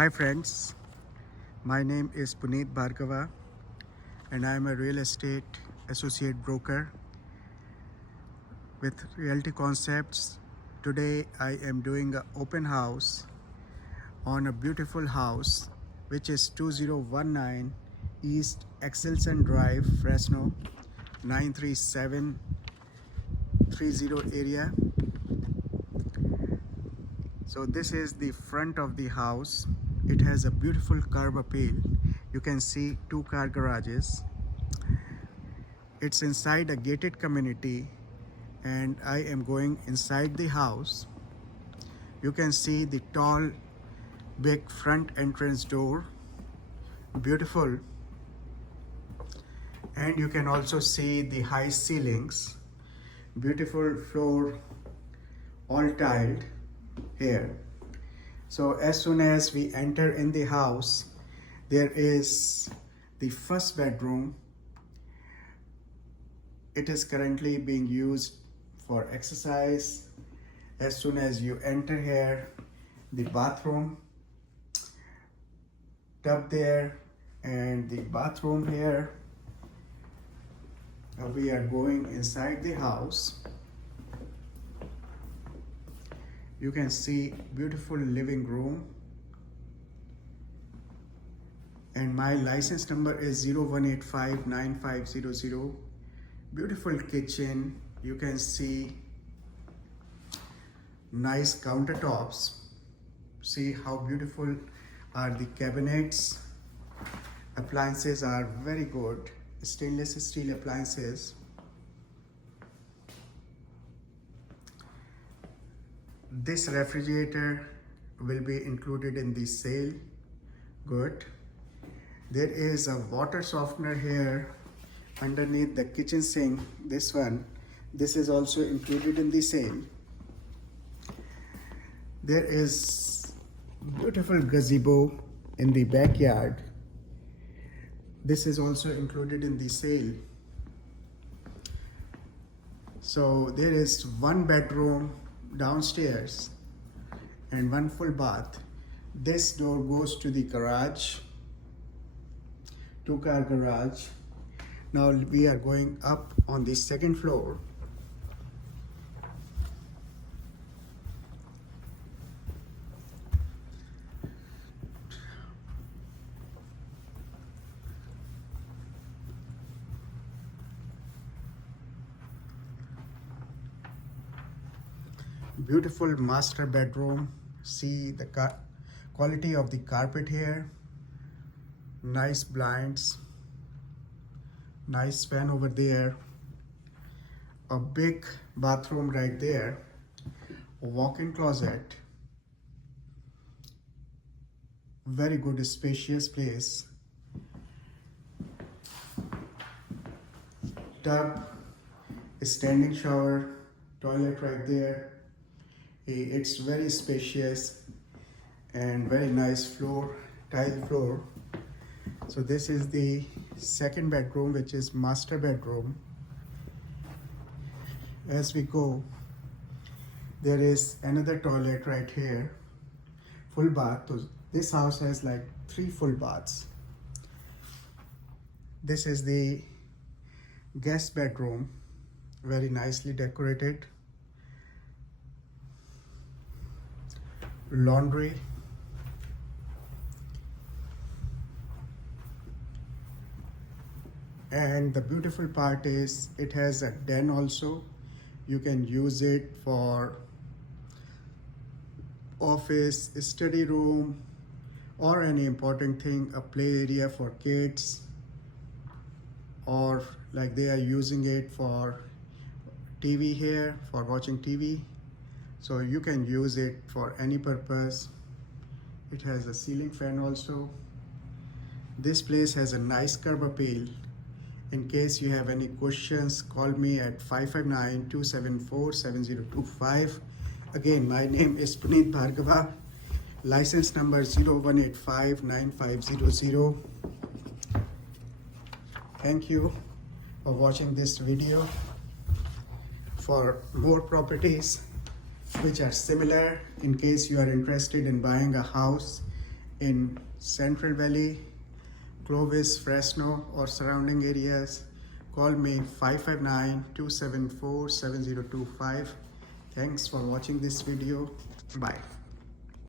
Hi friends, my name is Puneet Bhargava and I am a real estate associate broker with Realty Concepts. Today I am doing an open house on a beautiful house which is 2019 East Excelson Drive, Fresno 93730 area. So this is the front of the house. It has a beautiful curb appeal. You can see 2-car garages. It's inside a gated community and I am going inside the house. You can see the tall, big front entrance door, beautiful. And you can also see the high ceilings, beautiful floor, all tiled here. So as soon as we enter in the house, there is the first bedroom. It is currently being used for exercise. As soon as you enter here, the bathroom, tub there, and the bathroom here. Now we are going inside the house. You can see beautiful living room. And my license number is 01859500. Beautiful kitchen. You can see nice countertops. See how beautiful are the cabinets. Appliances are very good. Stainless steel appliances. This refrigerator will be included in the sale. Good. There is a water softener here underneath the kitchen sink. This is also included in the sale. There is beautiful gazebo in the backyard. This is also included in the sale. So there is 1 bedroom downstairs and 1 full bath. This door goes to the garage, 2-car garage. Now we are going up on the 2nd floor. Beautiful master bedroom. See the quality of the carpet here. Nice blinds. Nice fan over there. A big bathroom right there. A walk-in closet. Very good spacious place. Tub, standing shower, toilet right there. It's very spacious and very nice floor, tile floor. So this is the 2nd bedroom, which is master bedroom. As we go, there is another toilet right here, full bath. So this house has like 3 full baths. This is the guest bedroom, very nicely decorated. Laundry. And the beautiful part is it has a den also. You can use it for office, study room, or any important thing, a play area for kids, or like they are using it for TV here, for watching TV. So you can use it for any purpose. It has a ceiling fan also. This place has a nice curb appeal. In case you have any questions, call me at 559-274-7025. Again, my name is Puneet Bhargava. License number 01859500. Thank you for watching this video. For more properties which are similar, in case you are interested in buying a house in Central Valley, Clovis, Fresno, or surrounding areas, call me 559-274-7025. Thanks for watching this video. Bye.